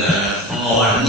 uh, or